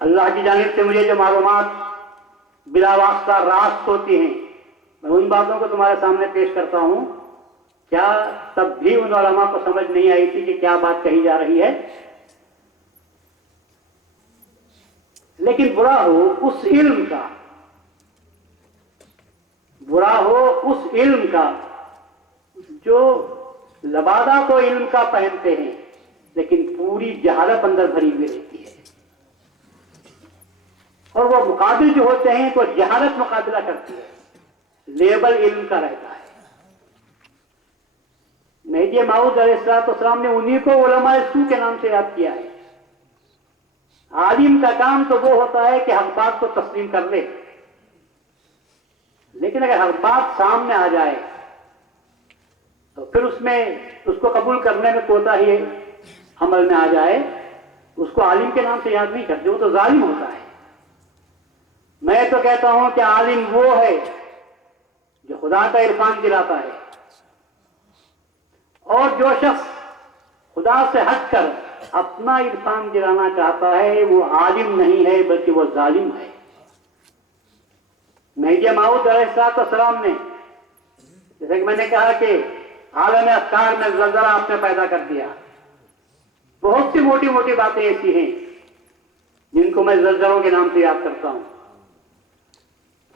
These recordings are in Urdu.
اللہ کی جانب سے مجھے جو معلومات بلا واسطہ راست ہوتی ہیں میں ان باتوں کو تمہارے سامنے پیش کرتا ہوں. کیا تب بھی ان علماء کو سمجھ نہیں آئی تھی کہ کیا بات کہی جا رہی ہے؟ لیکن برا ہو اس علم کا، برا ہو اس علم کا جو لبادہ کو علم کا پہنتے ہیں لیکن پوری جہالت اندر بھری ہوئی رہتی ہے، اور وہ مقابل جو ہوتے ہیں تو جہالت مقابلہ کرتی ہے، لیبل علم کا رہتا ہے. مہدی موعود علیہ السلام نے انہی کو علماء سو کے نام سے یاد کیا ہے. عالم کا کام تو وہ ہوتا ہے کہ حق بات کو تسلیم کر لے، لیکن اگر حق بات سامنے آ جائے تو پھر اس کو قبول کرنے میں کوتاہی عمل میں آ جائے، اس کو عالم کے نام سے یاد نہیں کرتے، وہ تو ظالم ہوتا ہے. میں تو کہتا ہوں کہ عالم وہ ہے جو خدا کا عرفان دلاتا ہے، اور جو شخص خدا سے ہٹ کر اپنا عرفان دلانا چاہتا ہے وہ عالم نہیں ہے بلکہ وہ ظالم ہے. مہدی موعود علیہ السلام نے، جیسے کہ میں نے کہا کہ عالم افکار میں زلزلہ آپ نے پیدا کر دیا. بہت سی موٹی موٹی باتیں ایسی ہیں جن کو میں زلزلوں کے نام سے یاد کرتا ہوں.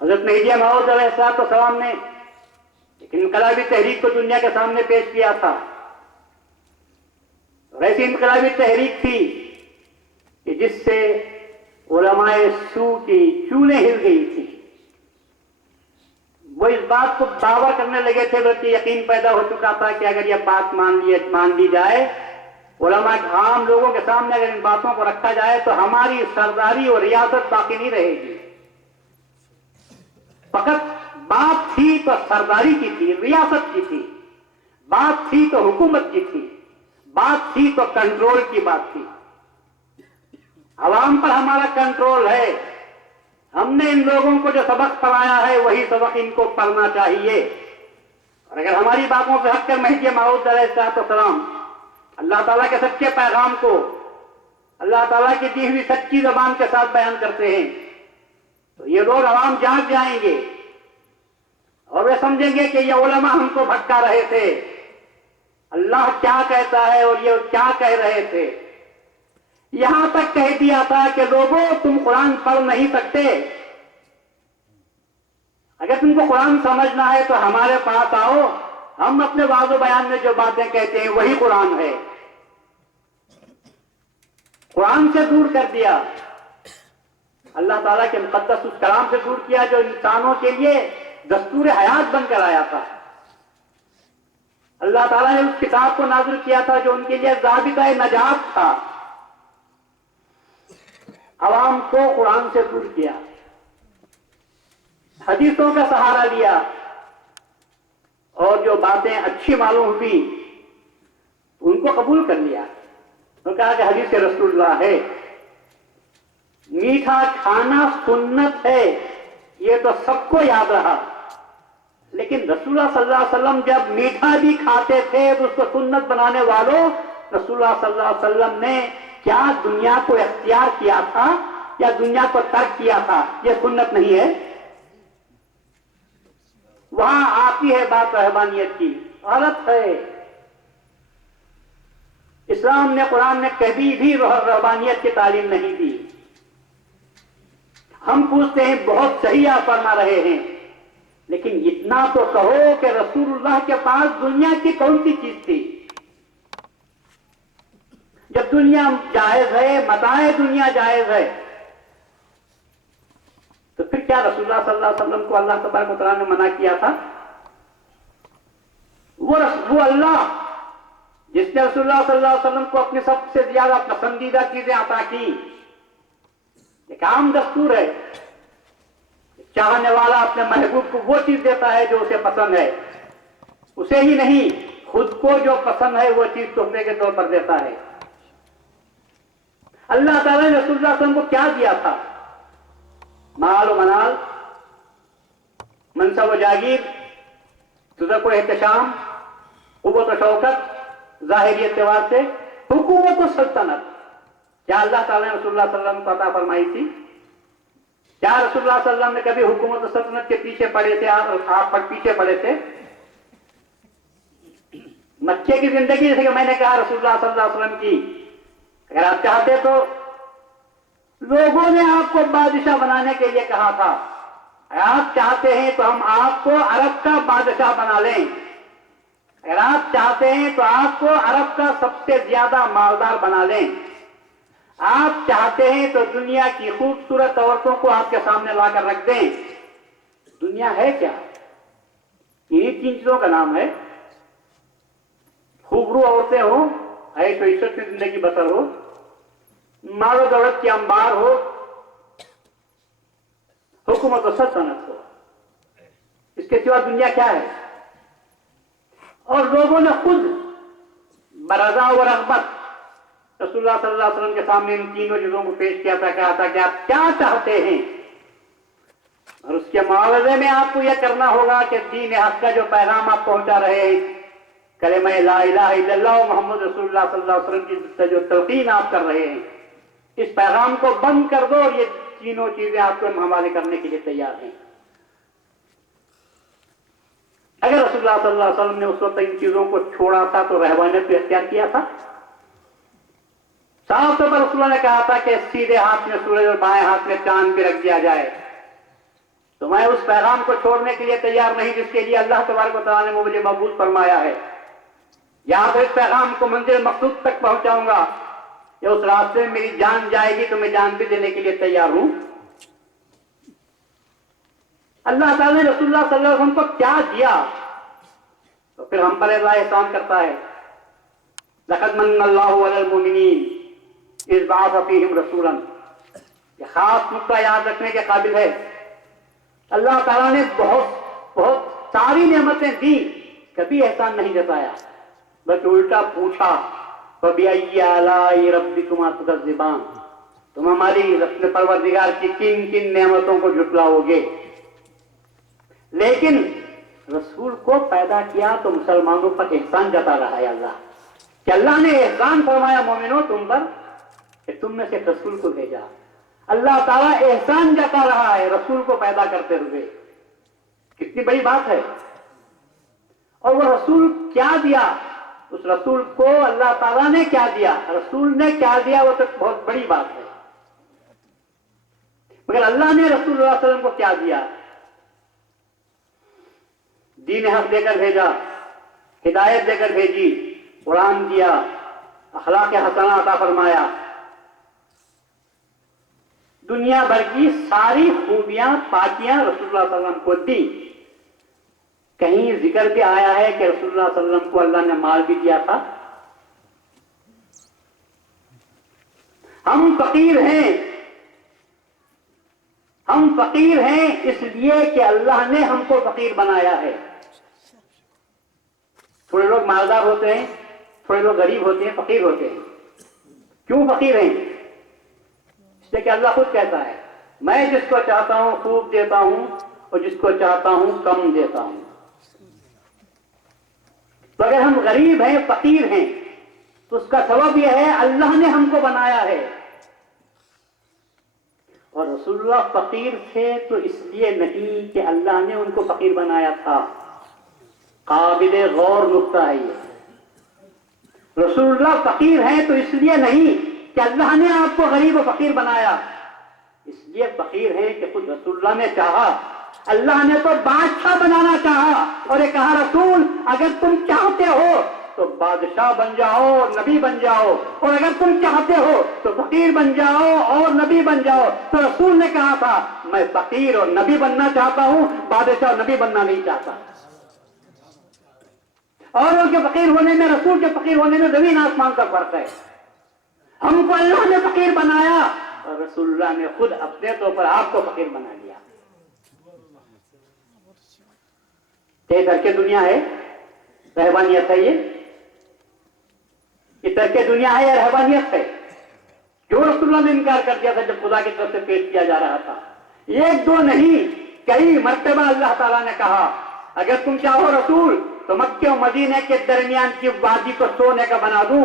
حضرت مہدی موعود علیہ السلام نے ایک انقلابی تحریک کو دنیا کے سامنے پیش کیا تھا، اور ایسی انقلابی تحریک تھی کہ جس سے علماء سو کی چولیں ہل گئی تھی. وہ اس بات کو دعویٰ کرنے لگے تھے بلکہ یقین پیدا ہو چکا تھا کہ اگر یہ بات مان لی جائے، علماء عام لوگوں کے سامنے اگر ان باتوں کو رکھا جائے تو ہماری سرداری اور ریاست باقی نہیں رہے گی. فقط بات تھی تو سرداری کی تھی، ریاست کی تھی، بات تھی تو حکومت کی تھی، بات تھی تو کنٹرول کی بات تھی. عوام پر ہمارا کنٹرول ہے. ہم نے ان لوگوں کو جو سبق پڑھایا ہے وہی سبق ان کو پڑھنا چاہیے. اور اگر ہماری باتوں سے ہٹ کر مہدی موعود علیہ السلام اللہ تعالیٰ کے سچے پیغام کو اللہ تعالیٰ کی دی ہوئی سچی زبان کے ساتھ بیان کرتے ہیں تو یہ لوگ عوام جاگ جائیں گے اور وہ سمجھیں گے کہ یہ علماء ہم کو بھٹکا رہے تھے، اللہ کیا کہتا ہے اور یہ کیا کہہ رہے تھے. یہاں تک کہہ دیا تھا کہ لوگوں تم قرآن پڑھ نہیں سکتے، اگر تم کو قرآن سمجھنا ہے تو ہمارے پاس آؤ، ہم اپنے واضح بیان میں جو باتیں کہتے ہیں وہی قرآن ہے. قرآن سے دور کر دیا، اللہ تعالیٰ کے مقدس اس کلام سے دور کیا جو انسانوں کے لیے دستور حیات بن کر آیا تھا. اللہ تعالیٰ نے اس کتاب کو نازل کیا تھا جو ان کے لیے ضابطہ نجات تھا. عوام کو قرآن سے دور کیا، حدیثوں کا سہارا لیا، اور جو باتیں اچھی معلوم ہوئی ان کو قبول کر لیا. تو کہا کہ حدیث رسول اللہ ہے، میٹھا کھانا سنت ہے، یہ تو سب کو یاد رہا. لیکن رسول اللہ صلی اللہ علیہ وسلم جب میٹھا بھی کھاتے تھے تو اس کو سنت بنانے والوں رسول اللہ صلی اللہ علیہ وسلم نے کیا دنیا کو اختیار کیا تھا یا دنیا کو ترک کیا تھا؟ یہ سنت نہیں ہے. وہاں آتی ہے بات رہبانیت کی، غلط ہے. اسلام نے، قرآن نے کبھی بھی رہبانیت کی تعلیم نہیں دی. ہم پوچھتے ہیں بہت صحیح آپ فرما رہے ہیں، لیکن اتنا تو کہو کہ رسول اللہ کے پاس دنیا کی کون سی چیز تھی؟ جب دنیا جائز ہے، متاع دنیا جائز ہے، تو پھر کیا رسول اللہ صلی اللہ علیہ وسلم کو اللہ تبارک و تعالیٰ نے منع کیا تھا؟ وہ اللہ جس نے رسول اللہ صلی اللہ علیہ وسلم کو اپنی سب سے زیادہ پسندیدہ چیزیں عطا کی، ایک عام دستور ہے، چاہنے والا اپنے محبوب کو وہ چیز دیتا ہے جو اسے پسند ہے، اسے ہی نہیں خود کو جو پسند ہے وہ چیز تحفے کے طور پر دیتا ہے. اللہ تعالیٰ نے رسول اللہ صلی اللہ علیہ وسلم کو کیا دیا تھا؟ مال و منال، منصب و جاگیر، تذکر و احتشام، قوت و شوکت ظاہری اعتبار سے، حکومت و سلطنت. کیا اللہ تعالیٰ نے رسول اللہ صلی اللہ علیہ وسلم کو عطا فرمائی تھی؟ کیا رسول اللہ صلی اللہ علیہ وسلم نے کبھی حکومت و سلطنت کے پیچھے پڑے تھے؟ آپ پر پیچھے پڑے تھے؟ مکے کی زندگی جیسے کہ میں نے کہا رسول اللہ صلی اللہ علیہ وسلم کی، اگر آپ چاہتے تو لوگوں نے آپ کو بادشاہ بنانے کے لیے کہا تھا، اگر آپ چاہتے ہیں تو ہم آپ کو عرب کا بادشاہ بنا لیں، اگر آپ چاہتے ہیں تو آپ کو عرب کا سب سے زیادہ مالدار بنا لیں، آپ چاہتے ہیں تو دنیا کی خوبصورت عورتوں کو آپ کے سامنے لا کر رکھ دیں۔ دنیا ہے کیا؟ یہ تین چیزوں کا نام ہے، خوبرو عورتیں ہوں، عیش و عشرت کی زندگی بسر ہو، مال و دولت کی انبار ہو، حکومت و سلطنت ہو، اس کے سوا دنیا کیا ہے؟ اور لوگوں نے خود برضا و رغبت رسول اللہ صلی اللہ علیہ وسلم کے سامنے ان تینوں چیزوں کو پیش کیا تھا، کہا تھا کہ آپ کیا چاہتے ہیں، اور اس کے معاوضے میں آپ کو یہ کرنا ہوگا کہ دین حق کا جو پیغام آپ پہنچا رہے ہیں، کلمہ لا الہ الا اللہ محمد رسول اللہ صلی اللہ علیہ وسلم کی جو تلقین آپ کر رہے ہیں، اس پیغام کو بند کر دو، اور یہ تینوں چیزیں آپ کو حوالے کرنے کے لیے تیار ہیں۔ اگر رسول اللہ صلی اللہ علیہ وسلم نے اس وقت ان چیزوں کو چھوڑا تھا تو رہبانیت کو اختیار کیا تھا؟ صاف طور پر رسول اللہ نے کہا تھا کہ سیدھے ہاتھ میں سورج اور بائیں ہاتھ میں چاند بھی رکھ دیا جائے، تو میں اس پیغام کو چھوڑنے کے لیے تیار نہیں جس کے لیے اللہ تبارک و تعالیٰ نے مجھے مبعوث فرمایا ہے۔ یہاں پر اس پیغام کو منزل مقصود تک پہنچاؤں گا، یا اس راستے میں میری جان جائے گی تو میں جان بھی دینے کے لیے تیار ہوں۔ اللہ تعالیٰ نے رسول اللہ صلی اللہ علیہ وسلم کو کیا دیا تو پھر ہم پر اللہ احسان کرتا ہے۔ لقد من اللہ علی المؤمنین اذ بعث فیہم رسولا، یہ خاص نقطہ یاد رکھنے کے قابل ہے۔ اللہ تعالیٰ نے بہت ساری نعمتیں دی، کبھی احسان نہیں جتایا، بلکہ الٹا پوچھا فَبِأَيِّ آلَاءِ رَبِّكُمَا تُكَذِّبَانِ، تم ہماری اپنے پروردگار کی کن کن نعمتوں کو جھٹلاؤ گے۔ لیکن رسول کو پیدا کیا تو مسلمانوں پر احسان جتا رہا ہے اللہ، کہ اللہ نے احسان فرمایا مومنوں تم پر کہ تم میں سے رسول کو بھیجا۔ اللہ تعالیٰ احسان جتا رہا ہے رسول کو پیدا کرتے ہوئے، کتنی بڑی بات ہے۔ اور وہ رسول کیا دیا، اس رسول کو اللہ تعالیٰ نے کیا دیا، رسول نے کیا دیا، وہ تو بہت بڑی بات ہے۔ مگر اللہ نے رسول اللہ صلی اللہ علیہ وسلم کو کیا دیا؟ دین حق دے کر بھیجا، ہدایت دے کر بھیجی، قرآن دیا، اخلاق حسنہ عطا فرمایا، دنیا بھر کی ساری خوبیاں پاکیاں رسول اللہ صلی اللہ علیہ وسلم کو دی۔ کہیں ذکر بھی آیا ہے کہ رسول اللہ صلی اللہ علیہ وسلم کو اللہ نے مال بھی دیا تھا۔ ہم فقیر ہیں، ہم فقیر ہیں اس لیے کہ اللہ نے ہم کو فقیر بنایا ہے۔ تھوڑے لوگ مالدار ہوتے ہیں، تھوڑے لوگ غریب ہوتے ہیں، فقیر ہوتے ہیں۔ کیوں فقیر ہیں؟ اس لیے کہ اللہ خود کہتا ہے میں جس کو چاہتا ہوں خوب دیتا ہوں اور جس کو چاہتا ہوں کم دیتا ہوں۔ تو اگر ہم غریب ہیں، فقیر ہیں، تو اس کا سبب یہ ہے اللہ نے ہم کو بنایا ہے۔ اور رسول اللہ فقیر تھے تو اس لیے نہیں کہ اللہ نے ان کو فقیر بنایا تھا۔ قابل غور نقطہ ہے یہ۔ رسول اللہ فقیر ہیں تو اس لیے نہیں کہ اللہ نے آپ کو غریب و فقیر بنایا، اس لیے فقیر ہیں کہ خود رسول اللہ نے چاہا۔ اللہ نے تو بادشاہ بنانا چاہا اور یہ کہا رسول اگر تم چاہتے ہو تو بادشاہ بن جاؤ، نبی بن جاؤ، اور اگر تم چاہتے ہو تو فقیر بن جاؤ اور نبی بن جاؤ۔ تو رسول نے کہا تھا میں فقیر اور نبی بننا چاہتا ہوں، بادشاہ اور نبی بننا نہیں چاہتا۔ اور ان کے فقیر ہونے میں، رسول کے فقیر ہونے میں زمین آسمان کا فرق ہے۔ ہم کو اللہ نے فقیر بنایا اور رسول اللہ نے خود اپنے طور پر آپ کو فقیر بنا لیا۔ یہ ترک دنیا ہے، رہبانیت ہے، یہ ترک دنیا ہے یا رہبانیت ہے؟ جو رسول اللہ نے انکار کر دیا تھا جب خدا کی طرف سے پیش کیا جا رہا تھا۔ ایک دو نہیں، کئی مرتبہ اللہ تعالیٰ نے کہا اگر تم چاہو رسول تو مکے و مدینے کے درمیان کی وادی کو سونے کا بنا دوں،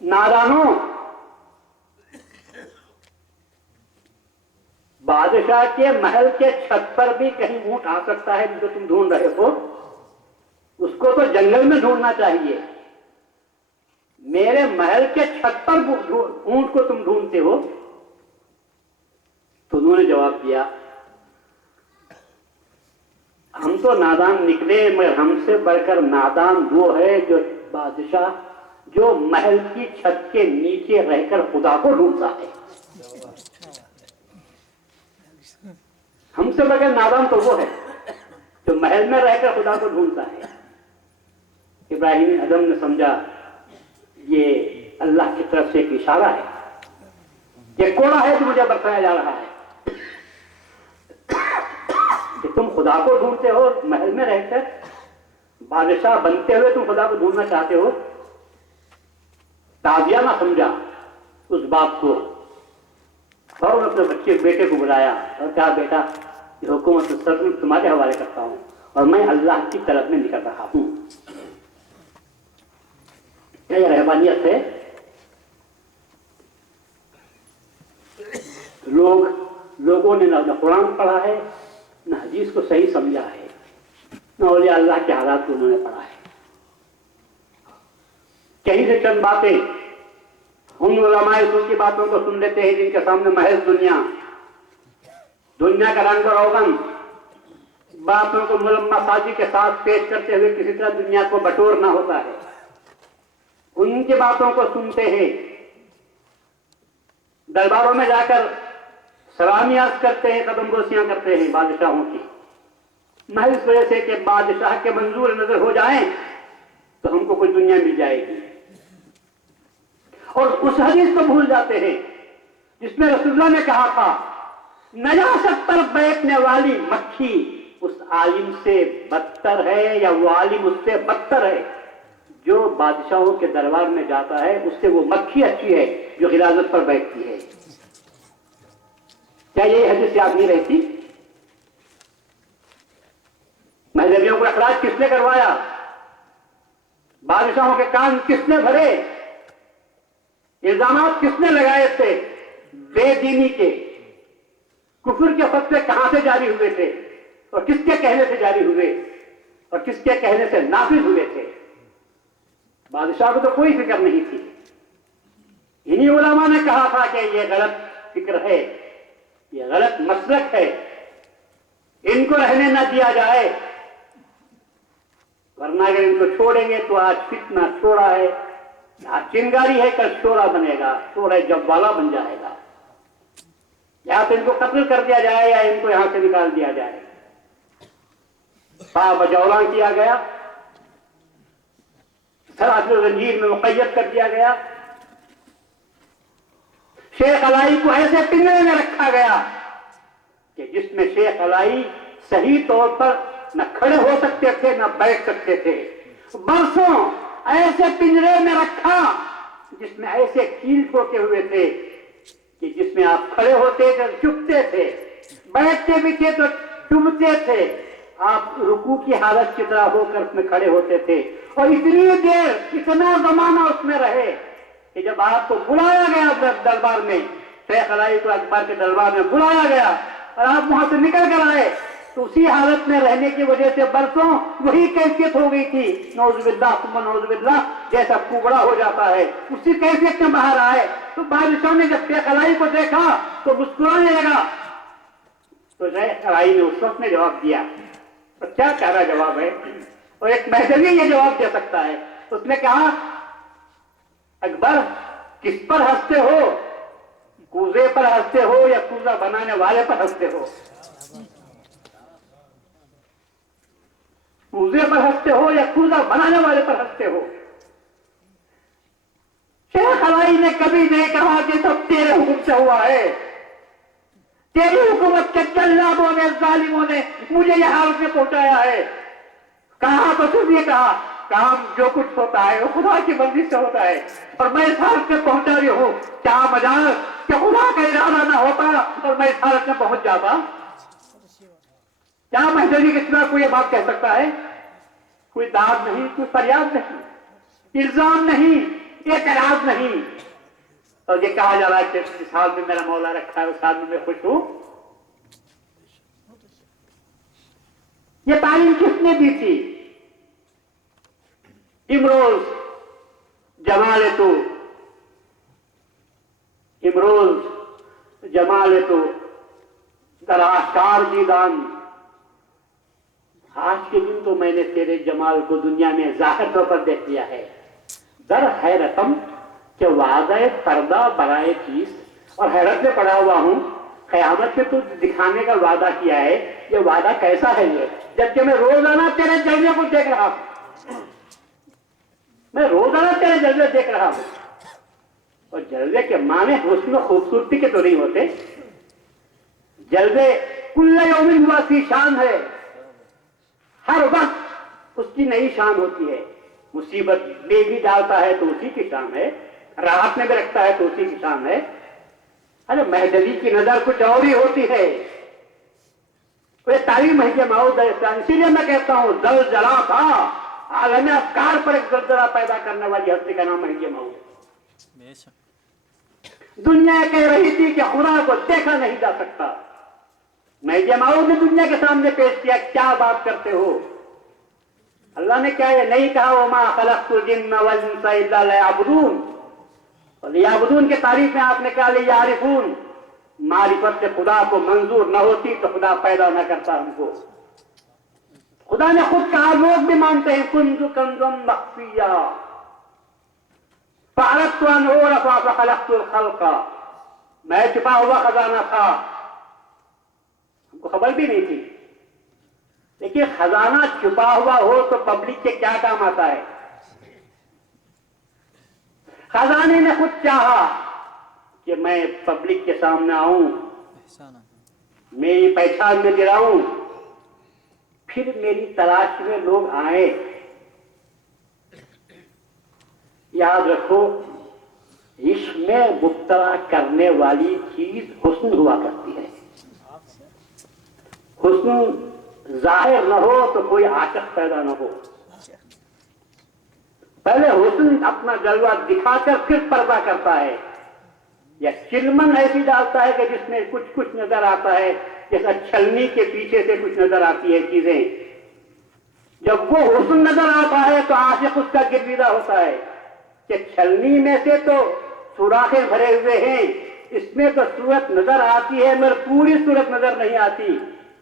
نادانو بادشاہ کے محل کے چھت پر بھی کہیں اونٹ آ سکتا ہے جسے تم ڈھونڈ رہے ہو، اس کو تو جنگل میں ڈھونڈنا چاہیے، میرے محل کے چھت پر اونٹ کو تم ڈھونڈتے ہو۔ تو انہوں نے جواب دیا ہم تو نادان نکلے مگر ہم سے بڑھ کر نادان وہ ہے جو بادشاہ جو محل کی چھت کے نیچے رہ کر خدا کو ڈھونڈتا ہے۔ ہم سے بغیر نادان تو وہ ہے جو محل میں رہ کر خدا کو ڈھونڈتا ہے۔ ابراہیم اعظم نے سمجھا یہ اللہ کی طرف سے ایک اشارہ ہے، یہ کوڑا ہے جو مجھے بتایا جا رہا ہے کہ تم خدا کو ڈھونڈتے ہو محل میں رہ کر، بادشاہ بنتے ہوئے تم خدا کو ڈھونڈنا چاہتے ہو۔ تازیہ نہ سمجھا اس بات کو، اور اپنے بچے بیٹے کو بلایا اور کہا بیٹا یہ حکومت سلطنت تمہارے حوالے کرتا ہوں اور میں اللہ کی طرف میں نکل رہا ہوں۔ کیا یہ رہبانیت ہے؟ لوگوں نے نہ قرآن پڑھا ہے، نہ حدیث کو صحیح سمجھا ہے، نہ اولیاء اللہ کے حالات کو انہوں نے پڑھا ہے۔ کہیں سے چند باتیں ہم علماء سو کی باتوں کو سن لیتے ہیں جن کے سامنے محض دنیا کا رنگ و روغن باتوں کو ملمہ سازی کے ساتھ پیش کرتے ہوئے کسی طرح دنیا کو بٹورنا ہوتا ہے، ان کی باتوں کو سنتے ہیں، درباروں میں جا کر سلامی عرض کرتے ہیں، قدم بوسیاں کرتے ہیں بادشاہوں کی، محض اس وجہ سے کہ بادشاہ کے منظور نظر ہو جائیں تو ہم کو کوئی دنیا مل جائے گی، اور اس حدیث کو بھول جاتے ہیں جس میں رسول اللہ نے کہا تھا نجاست پر بیٹھنے والی مکھی اس عالم سے بدتر ہے یا وہ عالم اس سے بدتر ہے جو بادشاہوں کے دربار میں جاتا ہے، اس سے وہ مکھی اچھی ہے جو غلاظت پر بیٹھتی ہے۔ کیا یہ حدیث یاد نہیں رہتی؟ مہذبیوں کو اخراج کس نے کروایا؟ بادشاہوں کے کان کس نے بھرے؟ الزامات کس نے لگائے تھے؟ بے دینی کے، کفر کے فتوے کہاں سے جاری ہوئے تھے اور کس کے کہنے سے جاری ہوئے اور کس کے کہنے سے نافذ ہوئے تھے؟ بادشاہ کو تو کوئی فکر نہیں تھی۔ انہی علماء نے کہا تھا کہ یہ غلط فکر ہے، یہ غلط مسلک ہے، ان کو رہنے نہ دیا جائے، ورنہ اگر ان کو چھوڑیں گے تو آج فتنہ چھوڑا ہے، آج چنگاری ہے، کل شورا بنے گا، شورا جوالا بن جائے گا، یا تو ان کو قتل کر دیا جائے یا ان کو یہاں سے نکال دیا جائے۔ بجولاں کیا گیا، سلاسل زنجیر میں مقید کر دیا گیا، شیخ علائی کو ایسے پنجرے میں رکھا گیا کہ جس میں شیخ علائی صحیح طور پر نہ کھڑے ہو سکتے تھے نہ بیٹھ سکتے تھے، برسوں ایسے پنجرے میں رکھا جس میں ایسے کیل ٹھوکے ہوئے تھے کہ جس میں آپ کھڑے ہوتے تھے چبتے تھے، بیٹھتے بھی تھے تو چبتے تھے، آپ رکوع کی حالت کی طرح ہو کر اس میں کھڑے ہوتے تھے، اور اتنی دیر اتنا زمانہ اس میں رہے کہ جب آپ کو بلایا گیا دربار میں، شیخ علائی کو اکبر کے دربار میں بلایا گیا اور آپ وہاں سے نکل کر آئے تو اسی حالت میں رہنے کی وجہ سے برسوں وہی کیفیت ہو گئی تھی، نعوذ باللہ ثم نعوذ باللہ، جیسا کوبڑا ہو جاتا ہے اسی کیفیت میں باہر آئے۔ تو بادشاہ نے جب شیخ علائی کو دیکھا تو مسکرانے لگا، تو شیخ علائی نے اس وقت میں جواب دیا، اور کیا کہہ رہا جواب ہے، اور ایک مہذبی یہ جواب دے سکتا ہے، اس نے کہا اکبر کس پر ہنستے ہو، کوزے پر ہنستے ہو یا کوزہ بنانے والے پر ہنستے ہو؟ کوزے پر ہنستے ہو یا کوزہ بنانے والے پر ہنستے ہو؟ شیخ علائی نے کبھی نہیں کہا کہ سب تیرے حکم سے ہوا ہے، تیری حکومت کے جلادوں نے ظالموں نے مجھے یہ حالت میں پہنچایا ہے۔ کہا تو صرف یہ کہا جو کچھ ہوتا ہے وہ خدا کی مرضی سے ہوتا ہے، اور میں اس حالت میں پہنچا رہی ہوں، کیا مجال کہ خدا کا ارادہ نہ ہوتا اور میں اس حالت میں پہنچ جاتا؟ کیا مہدوی کے سوا کوئی یہ بات کہہ سکتا ہے؟ کوئی داد نہیں، کوئی فریاد نہیں، الزام نہیں، اعتراض نہیں، اور یہ کہا جا رہا ہے کہ جس حال میں میرا مولا رکھا ہے اس حال میں خوش ہوں. یہ تعلیم کس نے دی تھی؟ امروز جمال تو امروز جمال تو در آشکار دیدان. آج کے دن تو میں نے تیرے جمال کو دنیا میں ظاہر طور پر دیکھ لیا ہے. در حیرتم کہ وعدہ پردہ برائے چیز، اور حیرت میں پڑا ہوا ہوں قیامت میں تو دکھانے کا وعدہ کیا ہے، یہ وعدہ کیسا ہے یہ، جبکہ میں روزانہ تیرے جلوے کو دیکھ رہا ہوں. میں روزانہ تیرے جلوے دیکھ رہا ہوں. اور جلوے کے معنی حسن و خوبصورتی کے تو نہیں ہوتے. جلوے کل یوم ہوا سی شان ہے، ہر وقت اس کی نئی شان ہوتی ہے. مصیبت میں بھی ڈالتا ہے تو اسی کی شان ہے، راحت میں بھی رکھتا ہے تو اسی کی شان ہے. ارے مہدوی کی نظر کچھ اور ہی ہوتی ہے. کوئی تعلیم ہے ماؤد اسلام. اسی لیے میں کہتا ہوں زلزلہ تھا عالم افکار پر ایک زلزلہ پیدا کرنے والی ہستی کا نام ہے ماؤد. دنیا کہہ رہی تھی کہ خدا کو دیکھا نہیں جا سکتا. مہدی ماؤد نے دنیا کے سامنے پیش کیا کیا بات کرتے ہو. اللہ نے کیا یہ نہیں کہا وما خلقت الجن والانس الا لیعبدون. اور لیعبدون کے تعریف میں آپ نے کہا لیعرفون. معرفت سے خدا کو منظور نہ ہوتی تو خدا پیدا نہ کرتا ہم کو. خدا نے خود کہا لوگ بھی مانتے ہیں کنز کنزم مخفیہ فاردت ان اعرف فخلقت الخلق. میں چھپا ہوا خزانہ تھا، ہم کو خبر بھی نہیں تھی. لیکن خزانہ چھپا ہوا ہو تو پبلک کے کیا کام آتا ہے. خزانے نے خود چاہا کہ میں پبلک کے سامنے آؤں، میری پہچان میں گراؤں، پھر میری تلاش میں لوگ آئے. یاد رکھو عشق میں مبتلا کرنے والی چیز حسن ہوا کرتی ہے. حسن ظاہر نہ ہو تو کوئی عاشق پیدا نہ ہو. پہلے حسن اپنا جلوہ دکھا کر پھر پردہ کرتا ہے، یا چلمن ایسی ڈالتا ہے کہ جس میں کچھ نظر آتا ہے، جیسا چھلنی کے پیچھے سے کچھ نظر آتی ہے چیزیں. جب وہ حسن نظر آتا ہے تو عاشق اس کا گرویدہ ہوتا ہے کہ چھلنی میں سے تو سوراخیں بھرے ہوئے ہیں، اس میں تو صورت نظر آتی ہے مگر پوری صورت نظر نہیں آتی.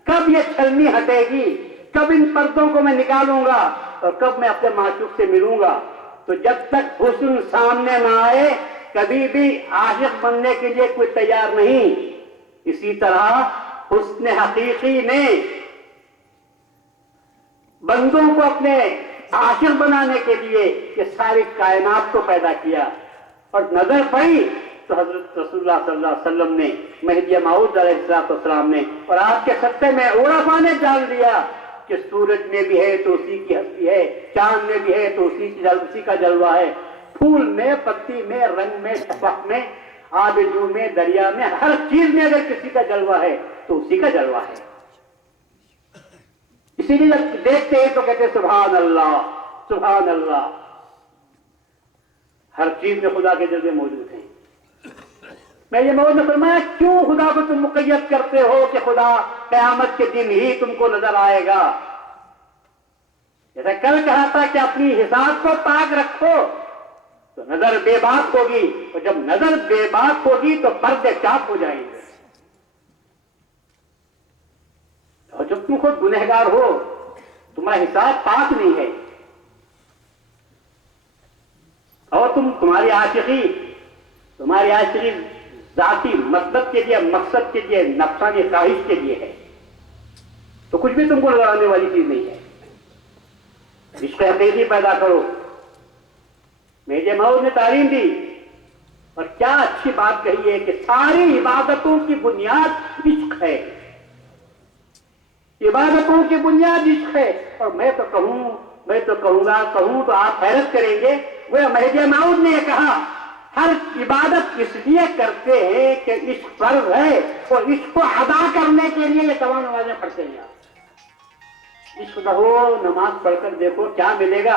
کب یہ چھلنی ہٹے گی، کب ان پردوں کو میں نکالوں گا اور کب میں اپنے معشوق سے ملوں گا. تو جب تک حسن سامنے نہ آئے کبھی بھی عاشق بننے کے لیے کوئی تیار نہیں. اسی طرح حسن حقیقی نے بندوں کو اپنے عاشق بنانے کے لیے یہ ساری کائنات کو پیدا کیا. اور نظر پڑی تو حضرت رسول اللہ صلی اللہ علیہ وسلم نے، مہدی موعود علیہ السلام نے اور آپ کے خطے میں عرفاء نے جان لیا کہ سورج میں بھی ہے تو اسی کی ہستی ہے، چاند میں بھی ہے تو اسی کا جلوہ ہے، پھول میں، پتی میں، رنگ میں، شفق میں، آب جو میں، دریا میں، ہر چیز میں اگر کسی کا جلوہ ہے تو اسی کا جلوہ ہے. اسی لیے جب دیکھتے ہیں تو کہتے ہیں سبحان اللہ سبحان اللہ. ہر چیز میں خدا کے جلوے موجود ہیں. میں یہ موعود نے فرمایا کیوں خدا کو تم مقید کرتے ہو کہ خدا قیامت کے دن ہی تم کو نظر آئے گا. جیسا کل کہا تھا کہ اپنی حساب کو پاک رکھو تو نظر بے بات ہوگی، اور جب نظر بے بات ہوگی تو پردے چاک ہو جائیں گے. اور جب تم خود گنہگار ہو تمہارا حساب پاک نہیں ہے اور تمہاری عاشقی ذاتی مطلب کے لیے، مقصد کے لیے، نفسانی خواہش کے لیے ہے تو کچھ بھی تم کو لگانے والی چیز نہیں ہے. عشق حقیقی پیدا کرو. مہدی موعود نے تعلیم دی اور کیا اچھی بات کہی ہے کہ ساری عبادتوں کی بنیاد عشق ہے. عبادتوں کی بنیاد عشق ہے. اور میں تو کہوں گا تو آپ حیرت کریں گے، وہ مہدی موعود نے یہ کہا ہر عبادت اس لیے کرتے ہیں کہ عشق فرض ہے اور عشق کو ادا کرنے کے لیے یہ تمام نمازیں پڑھتے ہیں. عشق نہ ہو نماز پڑھ کر دیکھو کیا ملے گا.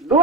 2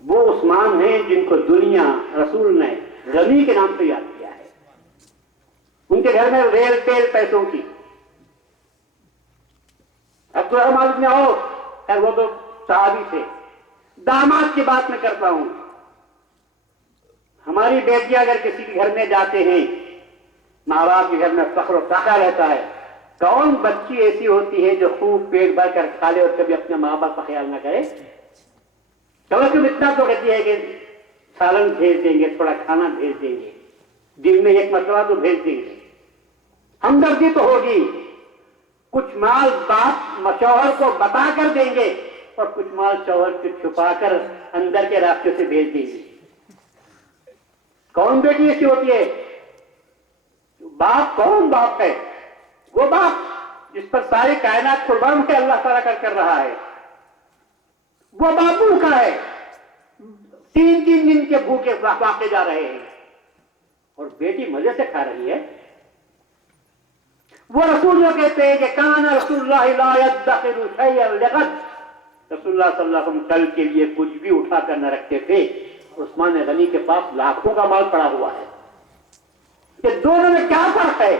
وہ عثمان ہیں جن کو دنیا رسول نے غنی کے نام سے یاد کیا ہے. ان کے گھر میں ریل ٹیل پیسوں کی. عبدالرحمن بن عوف، خیر وہ تو صحابی تھے. داماد کی بات میں کرتا ہوں. ہماری بیٹیاں اگر کسی کے گھر میں جاتے ہیں، ماں باپ کے گھر میں فخر و فخر رہتا ہے. کون بچی ایسی ہوتی ہے جو خوب پیٹ بھر کر کھا لے اور کبھی اپنے ماں باپ کا خیال نہ کرے؟ کم از کم اتنا تو کہتی ہے کہ سالن بھیج دیں گے، تھوڑا کھانا بھیج دیں گے، دن میں ایک مرتبہ تو بھیج دیں گے. ہمدردی تو ہوگی. کچھ مال باپ شوہر کو بتا کر دیں گے اور کچھ مال شوہر کو چھپا کر اندر کے راستے سے بھیج دیں گے. کون بیٹی ایسی ہوتی ہے؟ باپ کون باپ ہے؟ وہ باپ جس پر ساری کائنات قربان ہے اللہ تعالیٰ کر رہا ہے. وہ باپ بھوکا ہے، 3 دن کے بھوکے واقع جا رہے ہیں اور بیٹی مزے سے کھا رہی ہے. وہ رسول جو کہتے ہیں کہ کان رسول اللہ لا يدخر شيئا لغد، رسول اللہ صلی اللہ علیہ وسلم کل کے لیے کچھ بھی اٹھا کر نہ رکھتے تھے. عثمان غنی کے پاس لاکھوں کا مال پڑا ہوا ہے. کہ دونوں میں کیا فرق ہے؟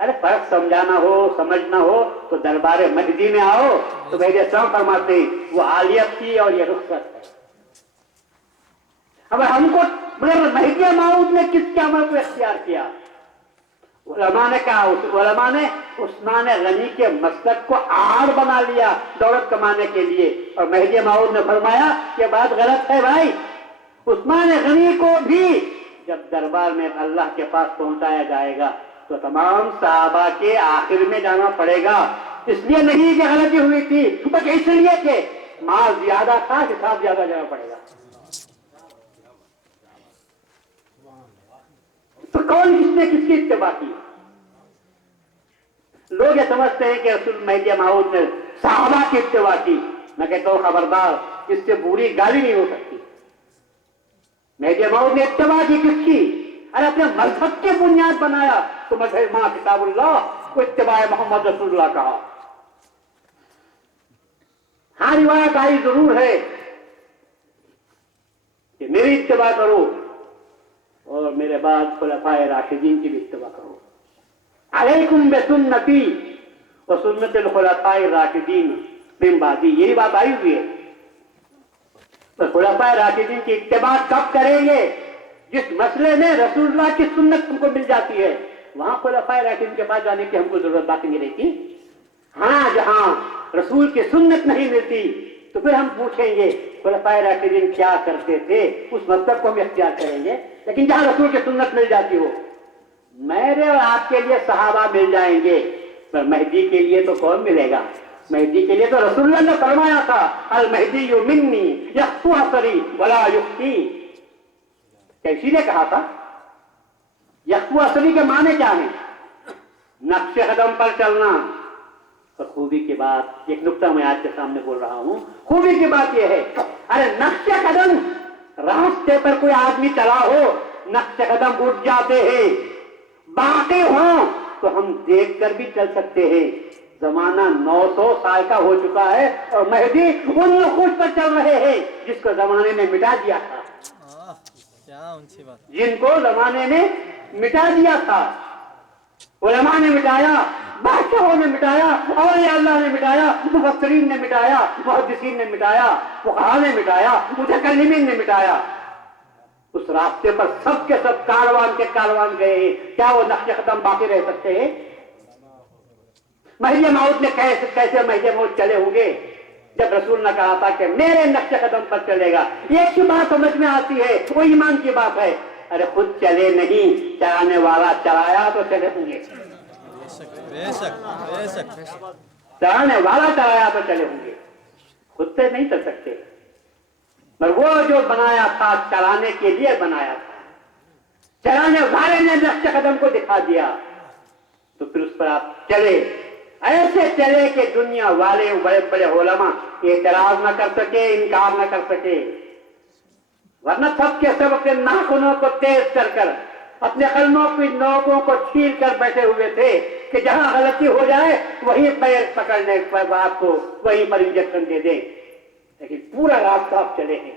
ارے فرق سمجھانا ہو، سمجھنا ہو تو دربار مجدی میں آؤ. تو مہدی اسلام فرماتے ہیں وہ عالیت تھی اور یہ رخصت ہے. اب ہم کو مہدی موعود نے کس کے عمل کو اختیار کیا؟ علماء نے کہا، علماء نے عثمان غنی کے مسلک کو آڑ بنا لیا دولت کمانے کے لیے. اور مہدی موعود نے فرمایا یہ بات غلط ہے بھائی. عثمان غنی کو بھی جب دربار میں اللہ کے پاس پہنچایا جائے گا تو تمام صحابہ کے آخر میں جانا پڑے گا. اس لیے نہیں کہ غلطی ہوئی تھی، بس اس لیے کہ مال زیادہ تھا، حساب زیادہ جانا پڑے گا. تو کون کس نے کس کی اتباع کی؟ لوگ یہ سمجھتے ہیں کہ رسول مہدی موعود نے صحابہ کی اتباع کی. میں کہتا ہوں خبردار، اس سے بری گالی نہیں ہو سکتی. مہدی موعود نے اتباع کی کس کی؟ ارے اپنے مذہب کی بنیاد بنایا تو مذہب ماں کتاب اللہ کو اتباع محمد رسول اللہ کہا. ہاں روایت آئی ضرور ہے کہ میری اتباع کرو اور میرے بعد خلفائے راشدین کی بھی اتباع کرو. علیکم بسنتی و سنت الخلفائے الراشدین من بعدی، یہی بات آئی ہوئی ہے. تو خلفائے راشدین کی اتباع کب کریں گے؟ جس مسئلے میں رسول اللہ کی سنت ہم کو مل جاتی ہے وہاں خلفائے راشدین کے پاس جانے کی ہم کو ضرورت باقی نہیں رہتی. ہاں جہاں رسول کی سنت نہیں ملتی تو پھر ہم پوچھیں گے خلفائے راشدین کیا کرتے تھے، اس مطلب کو ہم اختیار کریں گے. لیکن جہاں رسول کی سنت مل جاتی ہو، میرے اور آپ کے لیے صحابہ مل جائیں گے، پر مہدی کے لیے تو کون ملے گا؟ مہدی کے لیے تو رسول اللہ نے فرمایا تھا المہدی منی یخفو اثری ولا یخفی. کیسی نے کہا تھا؟ یخفو اثری کے معنی کیا ہیں؟ نقش قدم پر چلنا. اور خوبی کی بات، ایک نقطہ میں آج کے سامنے بول رہا ہوں، خوبی کی بات یہ ہے، ارے نقش قدم راستے پر کوئی آدمی چلا ہو، نقش قدم اٹھ جاتے ہیں، باقی ہوں تو ہم دیکھ کر بھی چل سکتے ہیں. زمانہ 900 سال کا ہو چکا ہے اور مہدی ان نقوش پر چل رہے ہیں جس کو زمانے نے مٹا دیا تھا، جن کو زمانے نے مٹا دیا تھا. علماء نے مٹایا، بادشاہوں نے مٹایا، اولیاء اللہ نے مٹایا، مفسرین نے مٹایا، محدثین نے مٹایا، فقہاء نے مٹایا، متکلمین نے مٹایا. اس راستے پر سب کے سب کاروان کے کاروان گئے ہیں. کیا وہ نقش قدم باقی رہ سکتے ہیں؟ مہدی موعود نے کیسے مہدی موعود چلے ہوں گے جب رسول نے کہا تھا کہ میرے نقش قدم پر چلے گا. ایک ہی بات سمجھ میں آتی ہے، وہ ایمان کی بات ہے. ارے خود چلے نہیں، چلانے والا چلایا تو چلے ہوں گے. چلانے والا چلایا تو چلے ہوں گے، خود سے نہیں چل سکتے. پر وہ جو بنایا تھا چلانے کے لیے بنایا تھا، چلانے والے نے نقش قدم کو دکھا دیا تو پھر اس پر آپ چلے. ایسے چلے کہ دنیا والے بڑے بڑے علماء اعتراض نہ کر سکے، انکار نہ کر سکے. ورنہ سب کے سب اپنے ناخنوں کو تیز کر کر، اپنے قلموں کی نوکوں کو چھیل کر بیٹھے ہوئے تھے کہ جہاں غلطی ہو جائے وہیں پیر پکڑنے پر آپ کو وہیں پر انجیکشن دے دیں. لیکن پورا راستہ آپ چلے ہیں.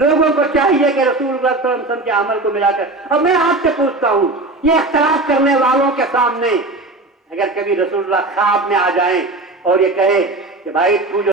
لوگوں کو چاہیے کہ رسول اللہ صلی اللہ علیہ وسلم کے عمل کو ملا کر. اب میں آپ سے پوچھتا ہوں، یہ اختلاف کرنے والوں کے سامنے اگر کبھی رسول اللہ خواب میں آ جائیں اور یہ کہے کہ بھائی تو جو